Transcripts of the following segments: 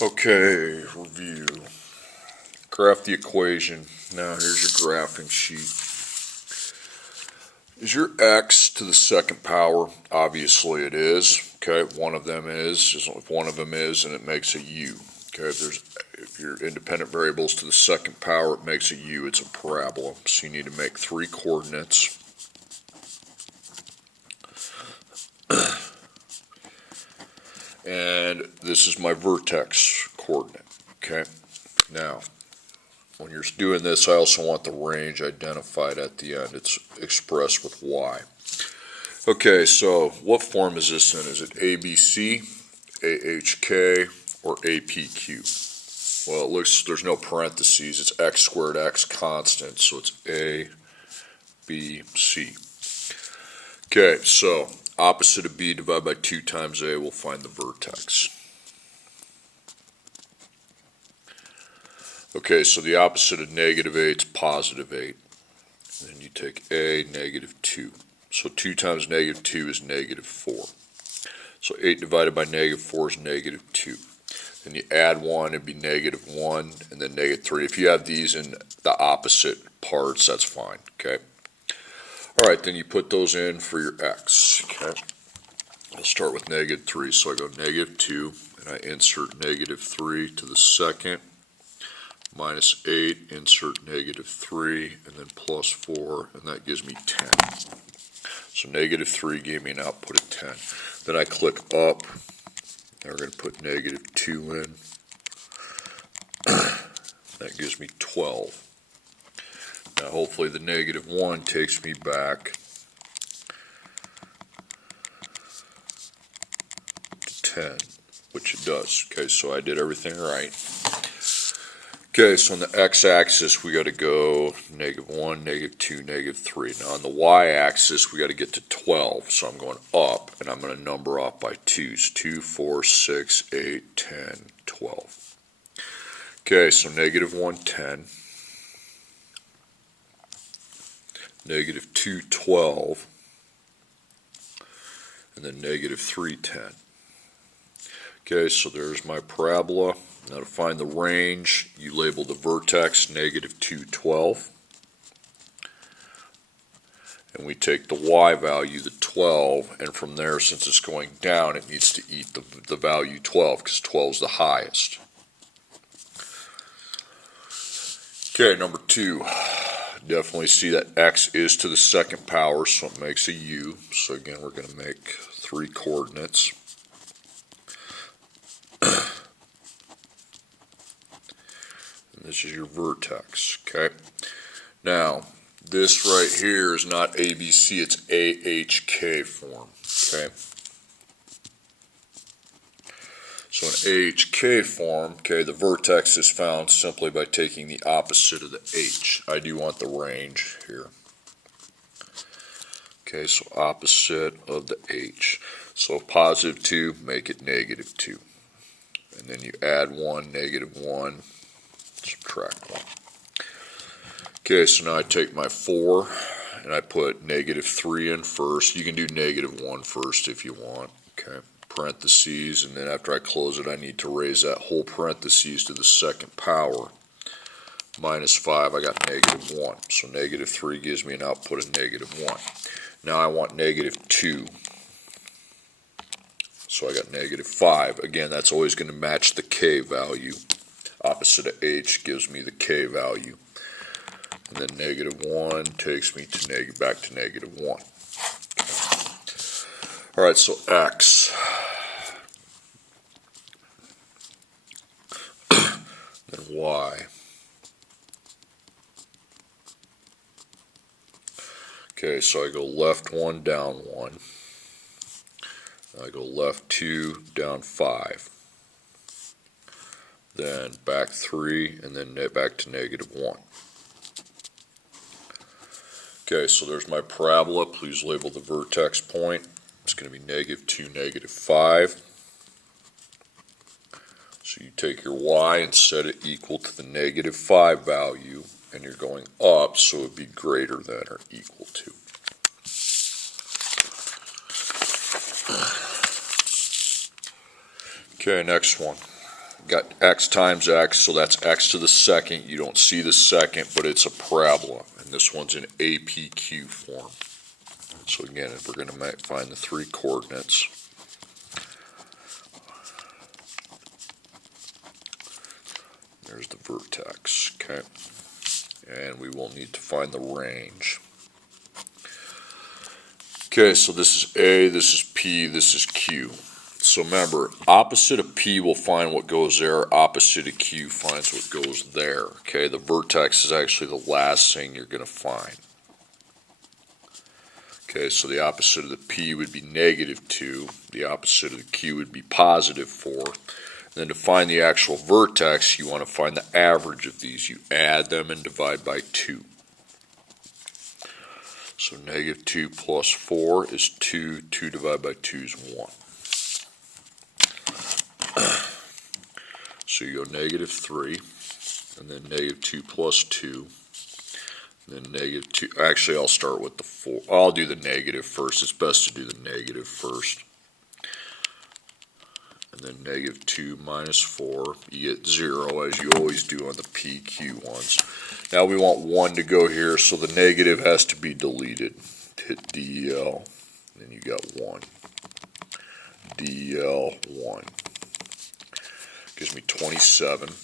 Okay, review. Graph the equation. Now here's your graphing sheet. Is your x to the second power? Obviously it is. Okay, one of them is. If one of them is, then it makes a u. Okay, if your independent variable is to the second power, it makes a u. It's a parabola. So you need to make three coordinates. And this is my vertex coordinate. Okay, now when you're doing this, I also want the range identified at the end. It's expressed with y. Okay, so what form is this in? Is it ABC, AHK, or APQ? Well, it looks, there's no parentheses. It's x squared x constant, so it's A, B, C. Okay, so opposite of B divided by 2 times A, we'll find the vertex. Okay, so the opposite of negative 8 is positive 8. And then you take A, negative 2. So 2 times negative 2 is negative 4. So 8 divided by negative 4 is negative 2. Then you add 1, it'd be negative 1, and then negative 3. If you have these in the opposite parts, that's fine, okay? Alright, then you put those in for your x, okay? I'll start with negative 3, so I go negative 2, and I insert negative 3 to the second, minus 8, insert negative 3, and then plus 4, and that gives me 10. So negative 3 gave me an output of 10. Then I click up, and we're going to put negative 2 in. That gives me 12. Now hopefully the negative 1 takes me back to 10, which it does. Okay, so I did everything right. Okay, so on the x-axis we got to go negative 1, negative 2, negative 3. Now on the y-axis we got to get to 12, so I'm going up, and I'm going to number off by 2s. 2, 4, 6, 8, 10, 12. Okay, so negative 1, 10. Negative 2, 12. And then negative 3, 10. Okay, so there's my parabola. Now to find the range, you label the vertex negative 2, 12. And we take the y value, the 12, and from there, since it's going down, it needs to eat the value 12, because 12 is the highest. Okay, number 2. Definitely see that x is to the second power, so it makes a u. So again, we're going to make 3 coordinates. This is your vertex, okay? Now, this right here is not ABC, it's AHK form, okay? So in AHK form, okay, the vertex is found simply by taking the opposite of the H. I do want the range here. Okay, so opposite of the H. So positive 2, make it negative 2. And then you add 1, negative 1. Subtract 1. Okay, so now I take my 4 and I put negative 3 in first. You can do negative 1 first if you want. Okay, parentheses, and then after I close it, I need to raise that whole parentheses to the second power. Minus 5, I got negative 1. So negative 3 gives me an output of negative 1. Now I want negative 2. So I got negative 5. Again, that's always going to match the k value. Opposite of h gives me the k value. And then negative 1 takes me to back to negative 1. Okay. Alright, so x. Then y. Okay, so I go left 1, down 1. I go left 2, down 5. Then back 3, and then back to negative 1. Okay, so there's my parabola. Please label the vertex point. It's going to be negative 2, negative 5. So you take your y and set it equal to the negative 5 value, and you're going up, so it would be greater than or equal to. Okay, next one. got x times x, so that's x to the second. You don't see the second, but it's a parabola, and this one's in APQ form. So again, if we're going to find the three coordinates, there's the vertex, okay? And we will need to find the range. Okay, so this is A, this is P, this is Q. So remember, opposite of P will find what goes there, opposite of Q finds what goes there. Okay, the vertex is actually the last thing you're going to find. Okay, so the opposite of the P would be -2, the opposite of the Q would be +4. And then to find the actual vertex, you want to find the average of these. You add them and divide by 2. So -2 plus 4 is 2. 2 divided by 2 is 1. So you go -3, and then -2 plus 2, and then -2. Actually, I'll start with the 4. I'll do the negative first. It's best to do the negative first. And then -2 minus 4. You get 0, as you always do on the PQ ones. Now we want 1 to go here, so the negative has to be deleted. Hit DEL, then you got 1. DEL 1. Gives me 27.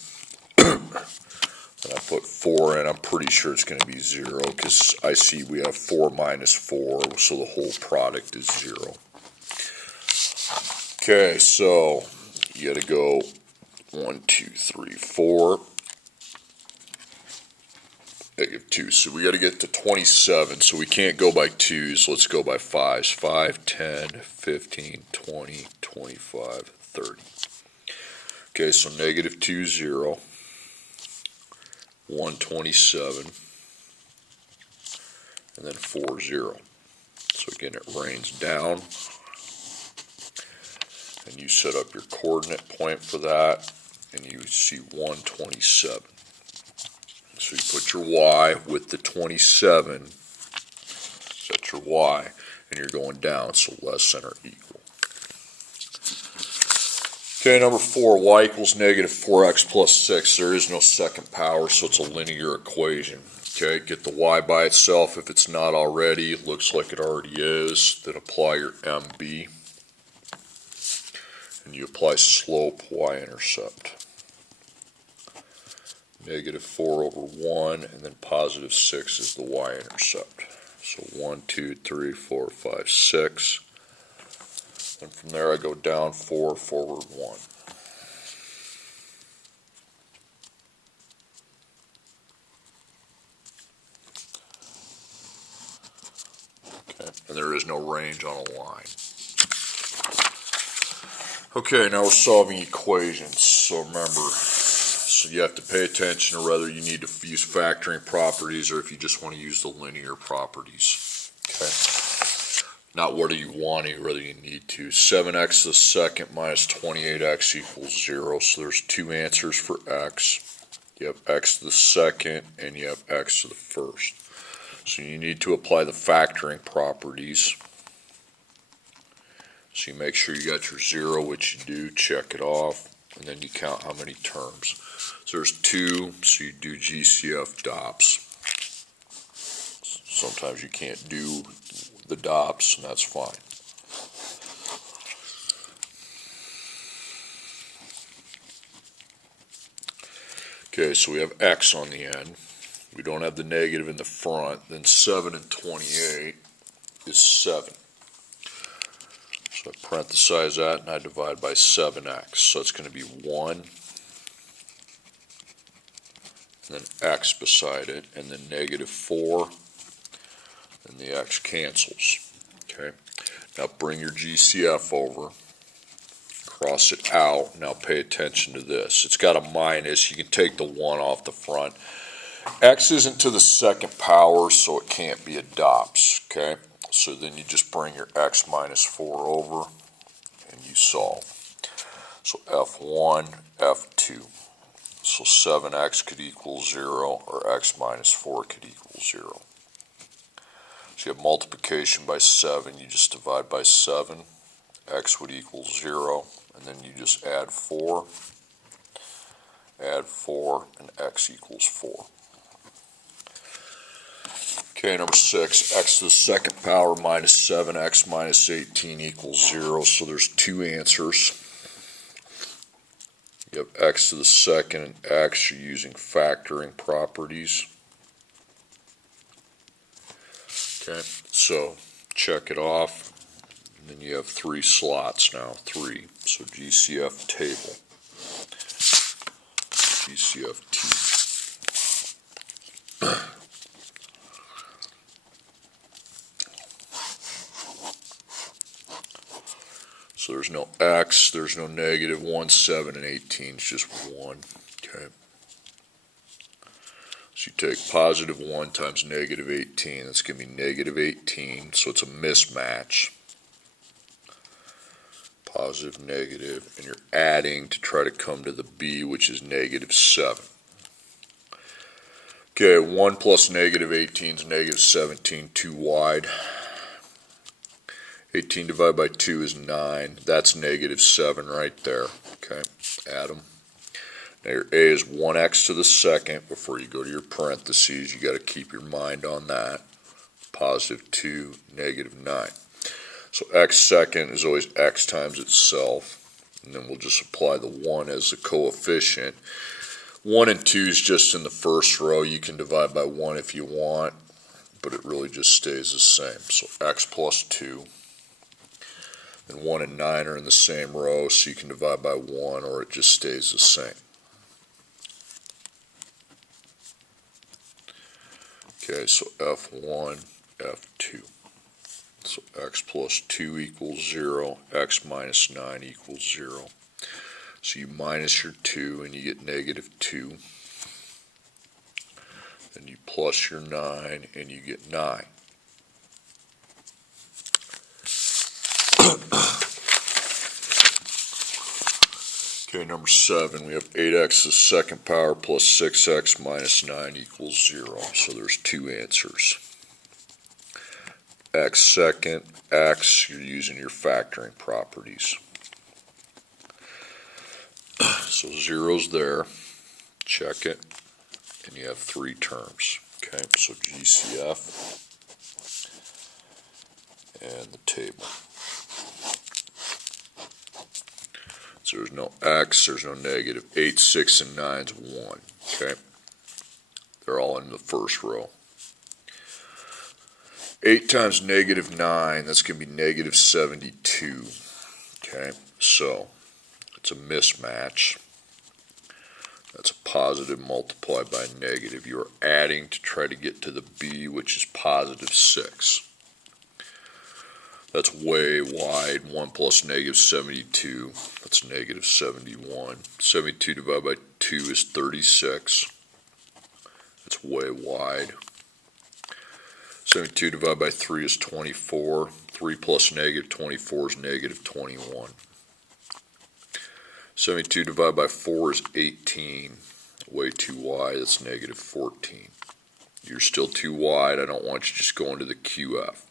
And I put 4 in. I'm pretty sure it's going to be 0 because I see we have 4 minus 4, so the whole product is 0. Okay, so you got to go 1, 2, 3, 4. -2. So we got to get to 27. So we can't go by 2s. Let's go by 5s. 5, 10, 15, 20, 25, 30. Okay, so -2, 0, 127, and then 4, 0. So again, it rains down, and you set up your coordinate point for that, and you see 127. So you put your y with the 27, set your y, and you're going down, so less than or equal. Okay, number 4, y equals -4x plus 6. There is no second power, so it's a linear equation. Okay, get the y by itself if it's not already. It looks like it already is. Then apply your MB. And you apply slope, y-intercept. -4 over 1, and then +6 is the y-intercept. So 1, 2, 3, 4, 5, 6. And from there I go down 4, forward 1. Okay, and there is no range on a line. Okay, now we're solving equations. So remember, so you have to pay attention to whether you need to use factoring properties or if you just want to use the linear properties. Okay. Not whether you want to, whether you need to. 7x to the second minus 28x equals 0. So there's two answers for x. You have x to the second and you have x to the first. So you need to apply the factoring properties. So you make sure you got your 0, which you do, check it off, and then you count how many terms. So there's 2, so you do GCF DOPS. Sometimes you can't do the DOPS, and that's fine. Okay, so we have x on the end. We don't have the negative in the front. Then 7 and 28 is 7. So I parenthesize that and I divide by 7x. So it's going to be 1, and then x beside it, and then -4, and the x cancels. Okay. Now bring your GCF over, cross it out. Now pay attention to this. It's got a minus. You can take the 1 off the front. X isn't to the second power, so it can't be a DOPS. Okay. So then you just bring your x minus 4 over and you solve. So F1, F2. So 7x could equal 0, or x minus 4 could equal 0. So you have multiplication by 7, you just divide by 7. X would equal 0, and then you just add 4. add 4, and x equals 4. Okay, number 6, x to the second power minus 7x minus 18 equals 0. So there's two answers. You have x to the second and x. You're using factoring properties. Okay, so check it off. And then you have 3 slots now, 3. So GCF table. GCF So there's no x, there's no negative 1, 7, and 18, it's just 1. Okay. So you take positive 1 times negative 18, that's going to be negative 18, so it's a mismatch. Positive, negative, and you're adding to try to come to the b, which is negative 7. Okay, 1 plus negative 18 is negative 17, 2 wide. 18 divided by 2 is 9. That's negative 7 right there. Okay, add them. Now your a is 1x to the second. Before you go to your parentheses, you got to keep your mind on that. Positive 2, negative 9. So x second is always x times itself. And then we'll just apply the 1 as the coefficient. 1 and 2 is just in the first row. You can divide by 1 if you want, but it really just stays the same. So x plus 2. And 1 and 9 are in the same row, so you can divide by 1 or it just stays the same. Okay, so f1, f2. So x plus 2 equals 0, x minus 9 equals 0. So you minus your 2 and you get negative 2. Then you plus your 9 and you get 9. Okay, number 7, we have 8x to the second power plus 6x minus 9 equals 0. So there's two answers. X second, x, you're using your factoring properties. So 0's there, check it, and you have 3 terms. Okay, so GCF and the table. So there's no x, there's no negative. 8, 6, and 9 is 1. Okay, they're all in the first row. 8 times negative 9, that's going to be negative 72. Okay, so it's a mismatch. That's a positive multiplied by a negative. You're adding to try to get to the b, which is positive 6. That's way wide. 1 plus negative 72. That's negative 71. 72 divided by 2 is 36. That's way wide. 72 divided by 3 is 24. 3 plus negative 24 is negative 21. 72 divided by 4 is 18. Way too wide. That's negative 14. You're still too wide. I don't want you just going to the QF.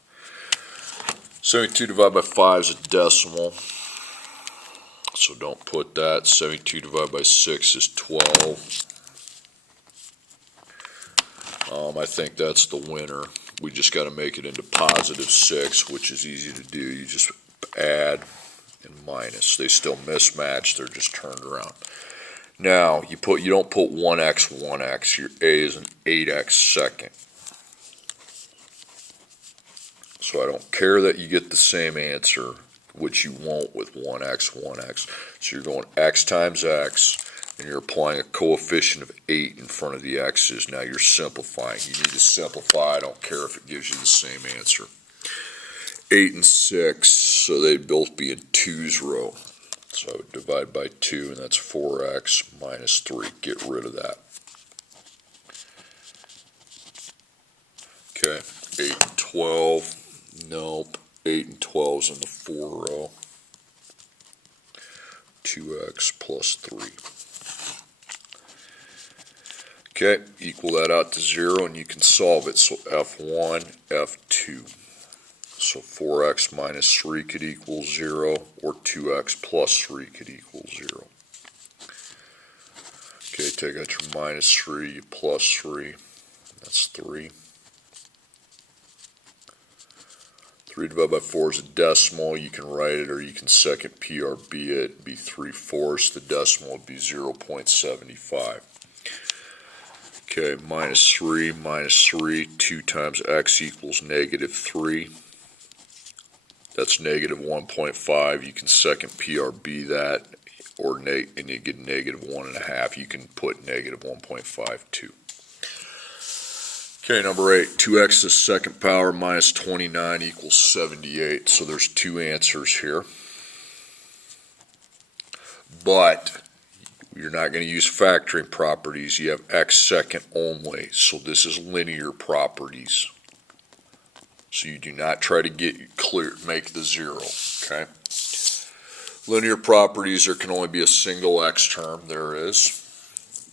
72 divided by 5 is a decimal, so don't put that. 72 divided by 6 is 12. I think that's the winner. We just got to make it into positive 6, which is easy to do. You just add and minus. They still mismatch. They're just turned around. Now, you don't put 1x, 1x. Your a is an 8x second. So I don't care that you get the same answer, which you won't with 1x, 1x. So you're going x times x, and you're applying a coefficient of 8 in front of the x's. Now you're simplifying. You need to simplify. I don't care if it gives you the same answer. 8 and 6, so they'd both be in 2's row. So I would divide by 2, and that's 4x minus 3. Get rid of that. Okay, 8 and 12. Nope, 8 and 12 is in the 4 row. 2x plus 3. Okay, equal that out to 0 and you can solve it. So f1, f2. So 4x minus 3 could equal 0, or 2x plus 3 could equal 0. Okay, take out your minus 3, you plus 3. That's 3. 3 divided by 4 is a decimal. You can write it or you can second PRB it. It'd be 3/4. The decimal would be 0.75. Okay, minus 3, 2 times x equals negative 3. That's negative 1.5. You can second PRB that, or and you get negative 1.5. You can put negative 1.52. Okay, number 8, 2x to the second power minus 29 equals 78. So there's two answers here. But you're not going to use factoring properties. You have x second only. So this is linear properties. So you do not try to make the 0. Okay. Linear properties, there can only be a single x term. There is.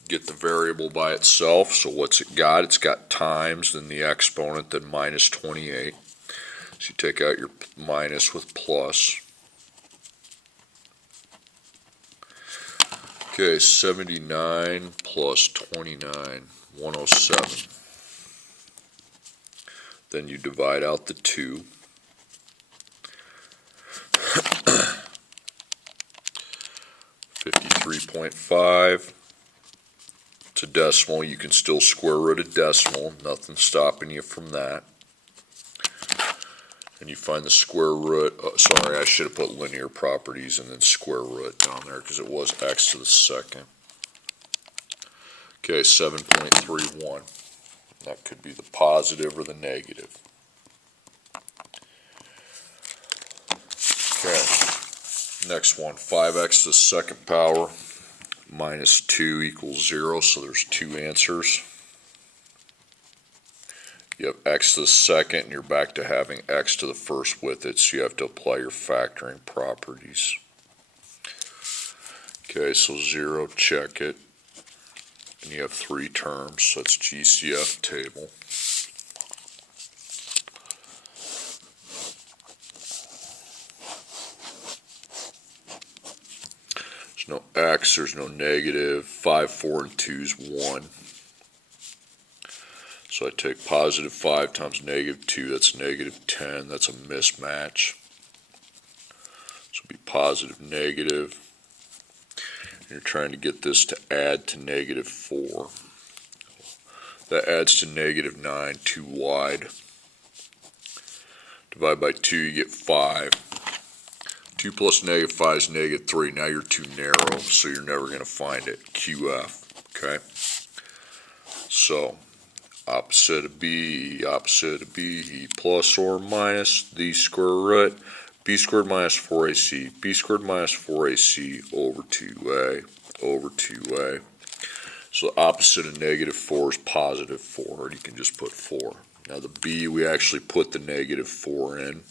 Get the variable by itself. So what's it got? It's got times, then the exponent, then minus 28. So you take out your minus with plus. Okay, 79 plus 29, 107. Then you divide out the 2. 53.5. It's a decimal. You can still square root a decimal. Nothing's stopping you from that. And you find the square root. Sorry, I should have put linear properties and then square root down there because it was x to the second. Okay, 7.31. That could be the positive or the negative. Okay, next one, 5x to the second power minus 2 equals 0, so there's two answers. You have x to the second, and you're back to having x to the first with it, so you have to apply your factoring properties. Okay, so 0, check it. And you have 3 terms, so it's GCF table. There's no x, there's no negative. 5, 4, and 2 is 1. So I take positive 5 times negative 2, that's negative 10. That's a mismatch. So it'll be positive, negative. You're trying to get this to add to negative 4. That adds to negative 9, too wide. Divide by 2, you get 5. 2 plus negative 5 is negative 3. Now you're too narrow, so you're never going to find it. QF, okay? So, opposite of B, plus or minus the square root. B squared minus 4AC, B squared minus 4AC over 2A, over 2A. So the opposite of negative 4 is positive 4, and you can just put 4. Now the B, we actually put the negative 4 in,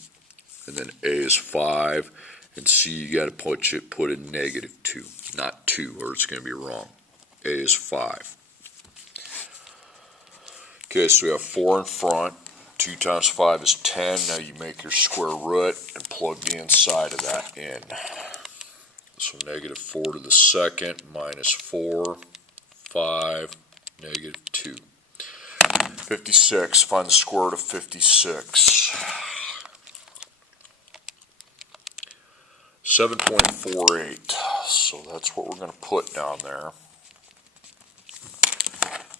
and then A is 5, and C, you got to put in negative 2, not 2, or it's going to be wrong. A is 5. Okay, so we have 4 in front. 2 times 5 is 10. Now you make your square root and plug the inside of that in. So negative 4 to the second minus 4, 5, negative 2. 56. Find the square root of 56. 7.48. So that's what we're going to put down there.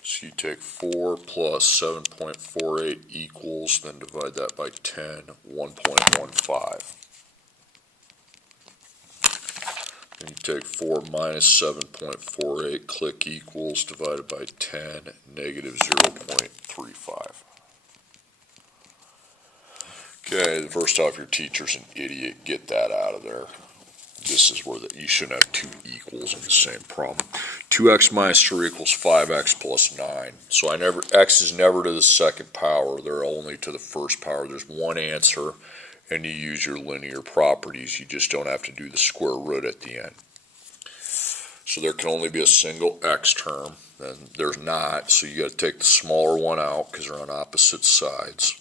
So you take 4 plus 7.48 equals, then divide that by 10, 1.15. Then you take 4 minus 7.48, click equals, divided by 10, negative 0.35. Okay, first off, your teacher's an idiot. Get that out of there. This is where you shouldn't have 2 equals in the same problem. 2x minus 3 equals 5x plus 9. So x is never to the second power. They're only to the first power. There's one answer, and you use your linear properties. You just don't have to do the square root at the end. So there can only be a single x term, and there's not. So you got to take the smaller one out because they're on opposite sides.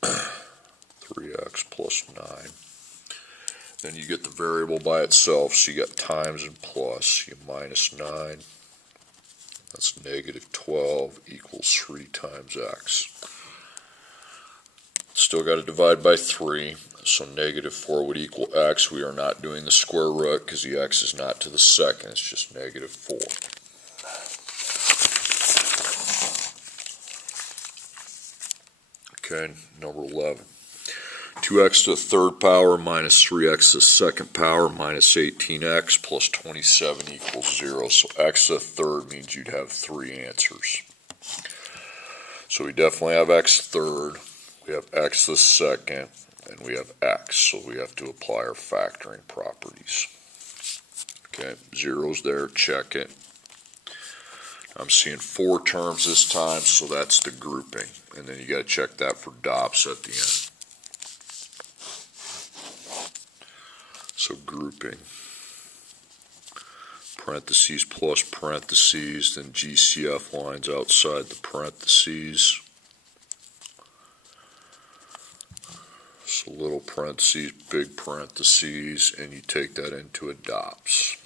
3x plus 9. Then you get the variable by itself, so you got times and plus. You minus 9, that's negative 12 equals 3 times x. Still got to divide by 3, so negative 4 would equal x. We are not doing the square root because the x is not to the second, it's just negative 4. Okay, number 11. 2x to the third power minus 3x to the second power minus 18x plus 27 equals 0. So x to the third means you'd have 3 answers. So we definitely have x third, we have x to the second, and we have x. So we have to apply our factoring properties. Okay, zero's there, check it. I'm seeing 4 terms this time, so that's the grouping. And then you got to check that for dots at the end. So grouping, parentheses plus parentheses, then GCF lines outside the parentheses. So little parentheses, big parentheses, and you take that into a dots.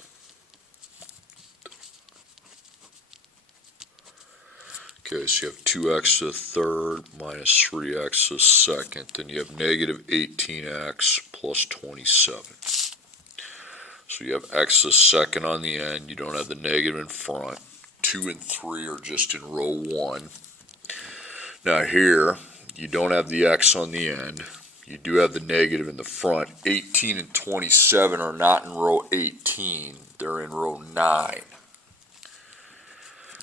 Okay, so you have 2x to the third minus 3x to the second. Then you have negative 18x plus 27. So you have x to the second on the end. You don't have the negative in front. 2 and 3 are just in row 1. Now here, you don't have the x on the end. You do have the negative in the front. 18 and 27 are not in row 18. They're in row 9.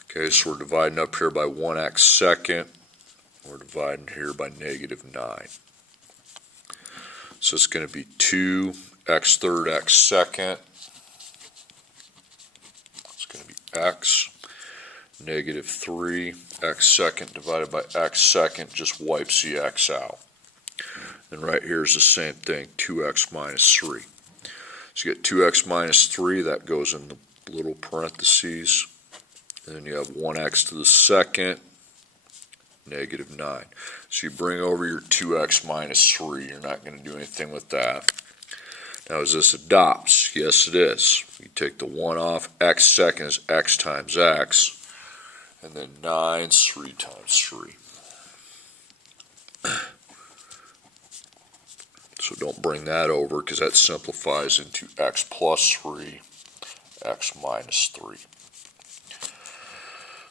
Okay, so we're dividing up here by 1x second. We're dividing here by negative 9. So it's going to be 2x third, x second. It's going to be x. Negative 3, x second divided by x second just wipes the x out. And right here is the same thing, 2x minus 3. So you get 2x minus 3, that goes in the little parentheses. And then you have 1x to the second, negative 9. So you bring over your 2x minus 3. You're not going to do anything with that. Now is this a dots? Yes it is. You take the 1 off. X second is x times x. And then 9's 3 times 3. So don't bring that over because that simplifies into x plus 3, x minus 3.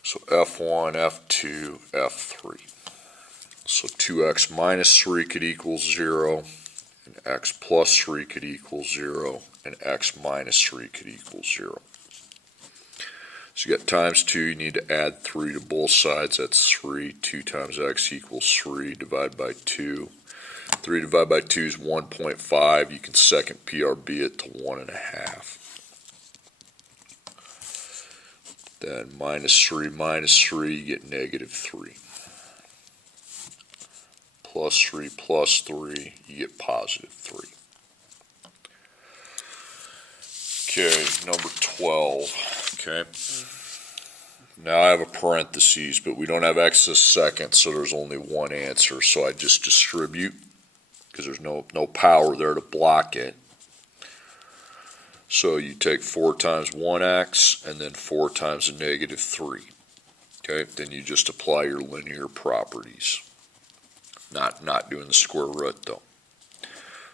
So F1, F2, F3. So 2x minus 3 could equal 0, and x plus 3 could equal 0, and x minus 3 could equal 0. So you got times 2, you need to add 3 to both sides. That's 3. 2 times x equals 3, divide by 2. 3 divided by 2 is 1.5. You can second PRB it to 1.5. Then minus 3, you get negative 3. Plus 3, you get positive 3. Okay, number 12. Okay. Now I have a parentheses, but we don't have x to the second, so there's only one answer. So I just distribute because there's no power there to block it. So you take 4 times 1x and then 4 times a negative 3. Okay, then you just apply your linear properties. Not doing the square root though.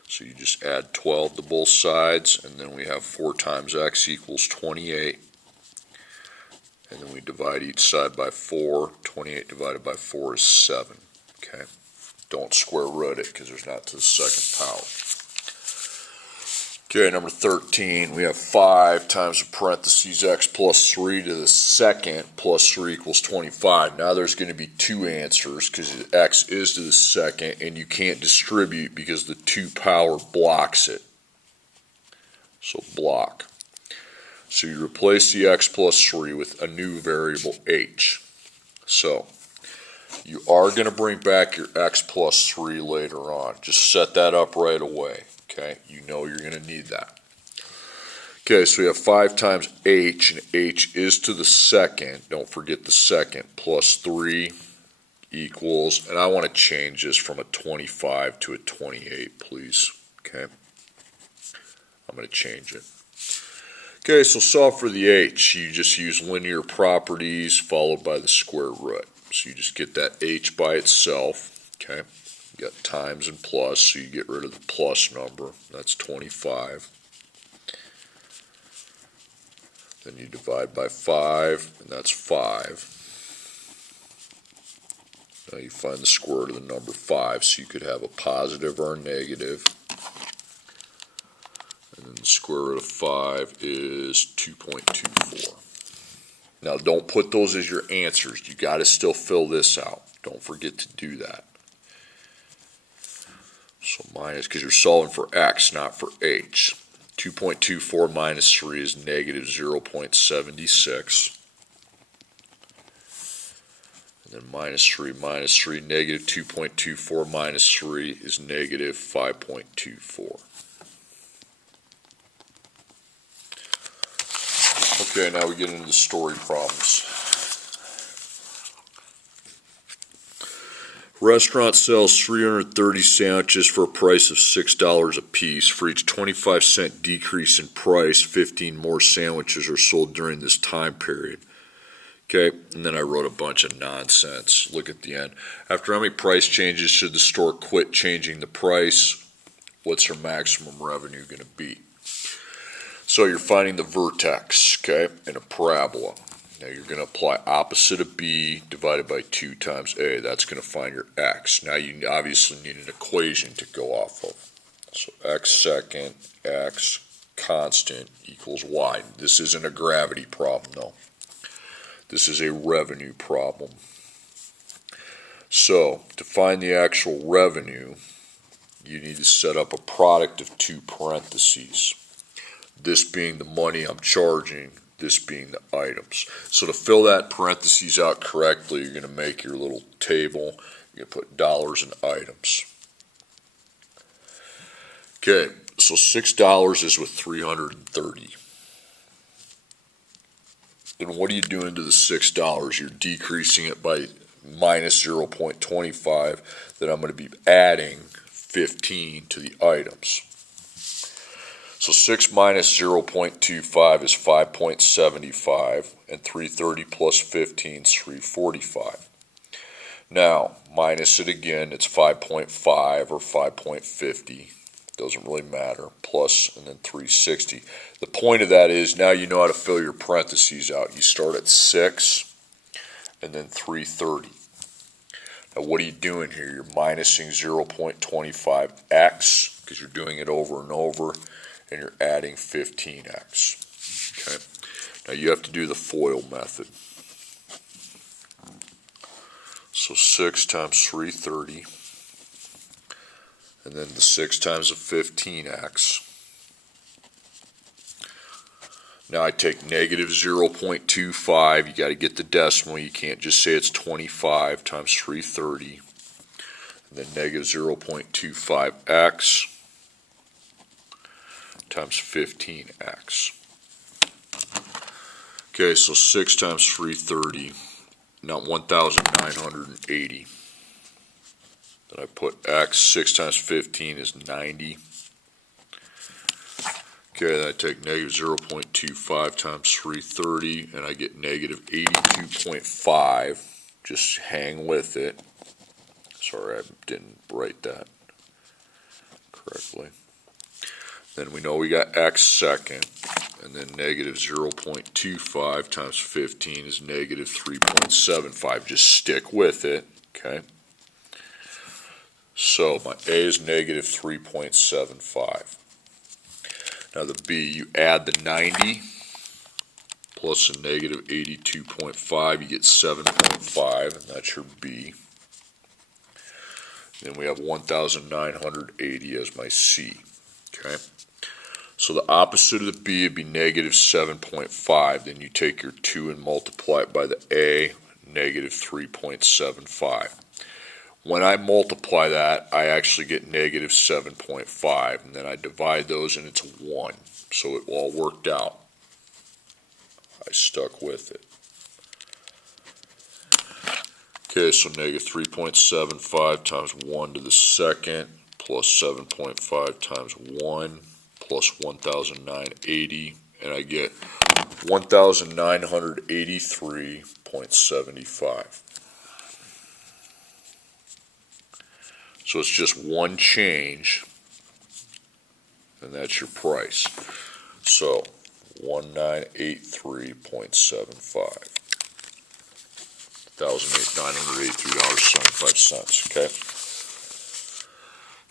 So you just add 12 to both sides, and then we have 4 times x equals 28. And then we divide each side by 4. 28 divided by 4 is 7. Okay, don't square root it because there's not to the second power. Okay, number 13, we have 5 times the parentheses x plus 3 to the second plus 3 equals 25. Now there's going to be 2 answers because x is to the second, and you can't distribute because the 2 power blocks it. So block. So you replace the x plus 3 with a new variable h. So you are going to bring back your x plus 3 later on. Just set that up right away. Okay, you know you're going to need that. Okay, so we have 5 times h, and h is to the second. Don't forget the second. Plus 3 equals, and I want to change this from a 25 to a 28, please. Okay. I'm going to change it. Okay, so solve for the h. You just use linear properties followed by the square root. So you just get that h by itself. Okay, you got times and plus, so you get rid of the plus number. That's 25. Then you divide by 5, and that's 5. Now you find the square root of the number 5, so you could have a positive or a negative. And then the square root of 5 is 2.24. Now don't put those as your answers. You got to still fill this out. Don't forget to do that. So minus, because you're solving for x, not for h. 2.24 minus 3 is negative 0.76. And then minus 3, negative 2.24 minus 3 is negative 5.24. Okay, now we get into the story problems. Restaurant sells 330 sandwiches for a price of $6 a piece. For each 25-cent decrease in price, 15 more sandwiches are sold during this time period. Okay, and then I wrote a bunch of nonsense. Look at the end. After how many price changes should the store quit changing the price? What's their maximum revenue going to be? So you're finding the vertex, okay, in a parabola. Now you're going to apply opposite of b divided by 2 times a. That's going to find your x. Now you obviously need an equation to go off of. So x second, x constant equals y. This isn't a gravity problem, though. This is a revenue problem. So to find the actual revenue, you need to set up a product of 2 parentheses. This being the money I'm charging, this being the items. So to fill that parentheses out correctly, you're going to make your little table. You're going to put dollars and items. Okay, so $6 is with 330. Then what are you doing to the $6? You're decreasing it by minus 0.25. Then I'm going to be adding 15 to the items. So 6 minus 0.25 is 5.75, and 330 plus 15 is 345. Now, minus it again, it's 5.5 or 5.50. Doesn't really matter. Plus, and then 360. The point of that is now you know how to fill your parentheses out. You start at 6 and then 330. Now, what are you doing here? You're minusing 0.25x because you're doing it over and over, and you're adding 15x. Okay. Now you have to do the FOIL method. So 6 times 330, and then the 6 times the 15x. Now I take negative 0.25. You got to get the decimal. You can't just say it's 25 times 330, and then negative 0.25x times 15x. Okay, so 6 times 330, now 1,980. Then I put x, 6 times 15 is 90. Okay, then I take negative 0.25 times 330, and I get negative 82.5. Just hang with it. Sorry, I didn't write that correctly. Then we know we got x second, and then negative 0.25 times 15 is negative 3.75. Just stick with it, okay? So my a is negative 3.75. Now the b, you add the 90 plus a negative 82.5, you get 7.5, and that's your b. Then we have 1,980 as my c, okay? So the opposite of the b would be negative 7.5. Then you take your 2 and multiply it by the a, negative 3.75. When I multiply that, I actually get negative 7.5, and then I divide those and it's 1. So it all worked out. I stuck with it. Okay, so negative 3.75 times 1 to the second plus 7.5 times 1 plus 1,980, and I get 1,983.75. So it's just one change, and that's your price. So 1,983.75. $1,983.75, okay?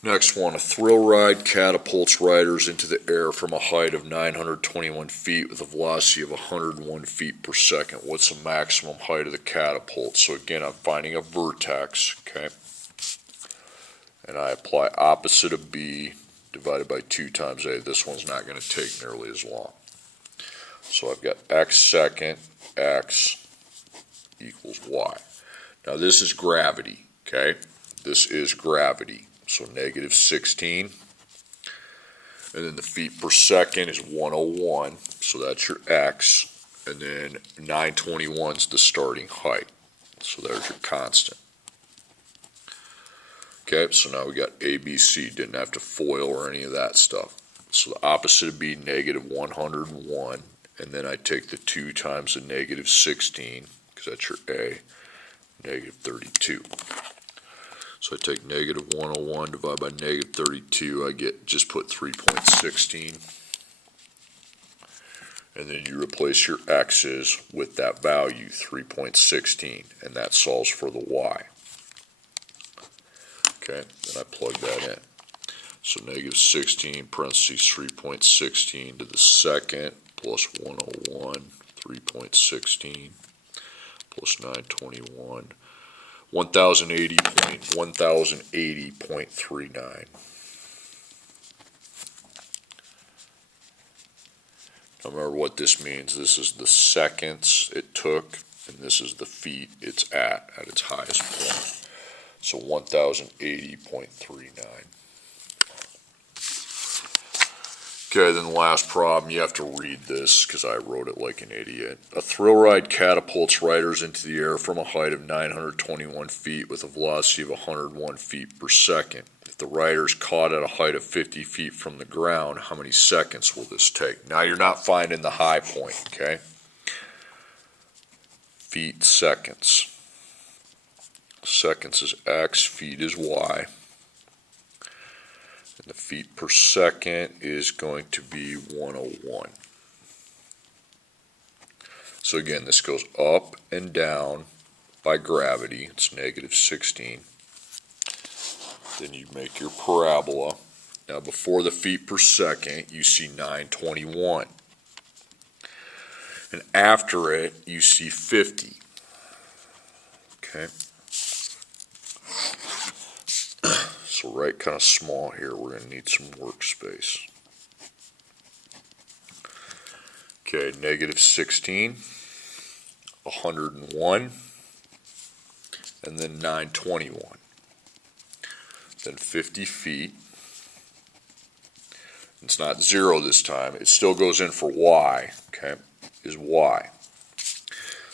Next one, a thrill ride catapults riders into the air from a height of 921 feet with a velocity of 101 feet per second. What's the maximum height of the catapult? So again, I'm finding a vertex, okay? And I apply opposite of B divided by 2 times A. This one's not going to take nearly as long. So I've got x second, x equals y. Now this is gravity, okay? This is gravity. So negative 16. And then the feet per second is 101. So that's your x. And then 921 is the starting height. So there's your constant. Okay, so now we got A, B, C. Didn't have to FOIL or any of that stuff. So the opposite would be negative 101. And then I take the 2 times the negative 16, because that's your A, negative 32. So I take negative 101 divided by negative 32. I get, just put 3.16. And then you replace your x's with that value, 3.16. And that solves for the y. Okay, then I plug that in. So negative 16 parentheses 3.16 to the second plus 101, 3.16 plus 921, 1080.39. Now remember what this means. This is the seconds it took, and this is the feet it's at its highest point. So 1080.39. Okay, then the last problem, you have to read this because I wrote it like an idiot. A thrill ride catapults riders into the air from a height of 921 feet with a velocity of 101 feet per second. If the rider is caught at a height of 50 feet from the ground, how many seconds will this take? Now you're not finding the high point, okay? Feet, seconds. Seconds is x, feet is y. And the feet per second is going to be 101. So again, this goes up and down by gravity. It's negative 16. Then you make your parabola. Now before the feet per second, you see 921. And after it, you see 50. Okay. So write kind of small here. We're going to need some workspace. Okay, negative 16, 101, and then 921. Then 50 feet. It's not 0 this time. It still goes in for y, okay, is y.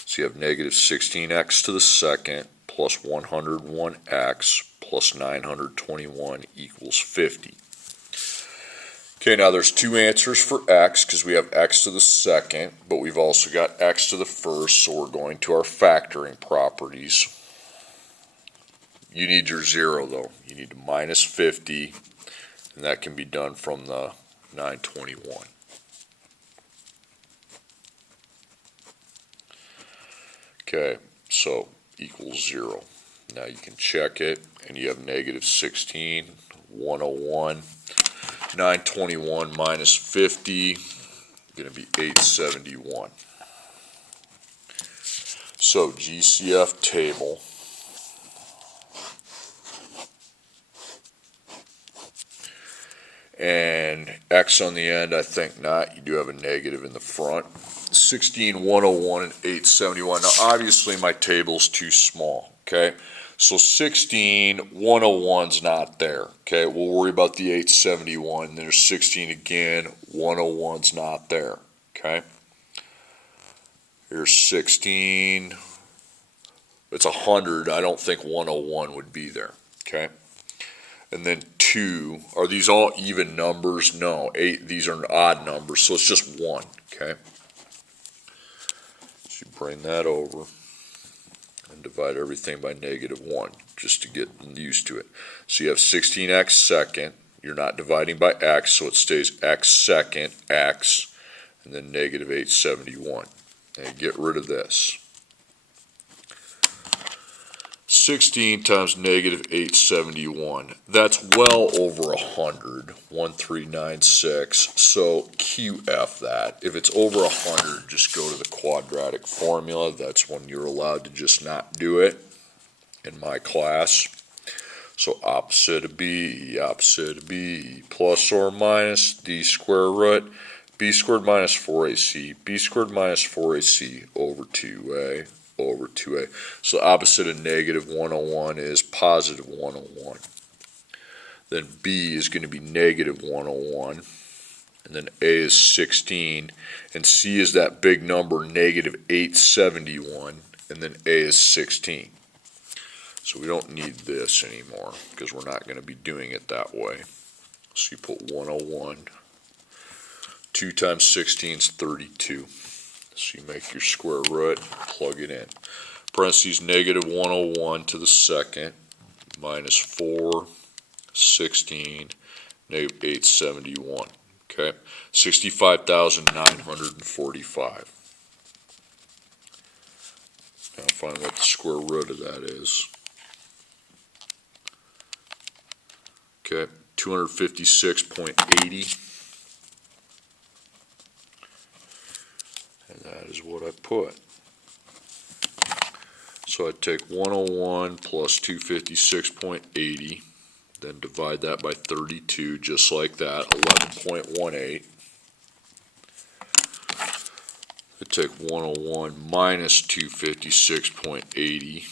So you have negative 16x to the second plus 101x plus 921 equals 50. Okay, now there's 2 answers for x because we have x to the second, but we've also got x to the first, so we're going to our factoring properties. You need your 0 though. You need to minus 50, and that can be done from the 921. Okay, so equals 0. Now you can check it, and you have negative 16, 101, 921 minus 50, going to be 871. So GCF table. And x on the end, I think not. You do have a negative in the front. 16, 101, and 871. Now, obviously, my table's too small, okay? So 16, 101's not there, okay? We'll worry about the 871. There's 16 again. 101's not there, okay? Here's 16. It's 100. I don't think 101 would be there, okay? And then 2, are these all even numbers? No, 8, these are odd numbers, so it's just 1, okay? So you bring that over and divide everything by -1, just to get used to it. So you have 16x second, you're not dividing by x, so it stays x second, x, and then -871. And get rid of this. 16 times -871. That's well over 100. 1396. So QF that. If it's over 100, just go to the quadratic formula. That's when you're allowed to just not do it in my class. So opposite of B, plus or minus d square root, b squared minus 4ac, b squared minus 4ac over 2a. Over 2a. So opposite of -101 is positive 101. Then b is going to be -101. And then a is 16. And c is that big number, -871. And then a is 16. So we don't need this anymore because we're not going to be doing it that way. So you put 101. 2 times 16 is 32. So you make your square root, plug it in. Parentheses -101 to the second, minus 4, 16, -871. Okay, 65,945. Now find what the square root of that is. Okay, 256.80. And that is what I put. So I take 101 plus 256.80, then divide that by 32, just like that, 11.18. I take 101 minus 256.80,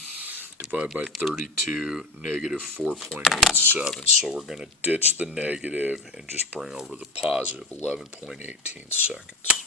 divide by 32, -4.87. So we're going to ditch the negative and just bring over the positive, 11.18 seconds.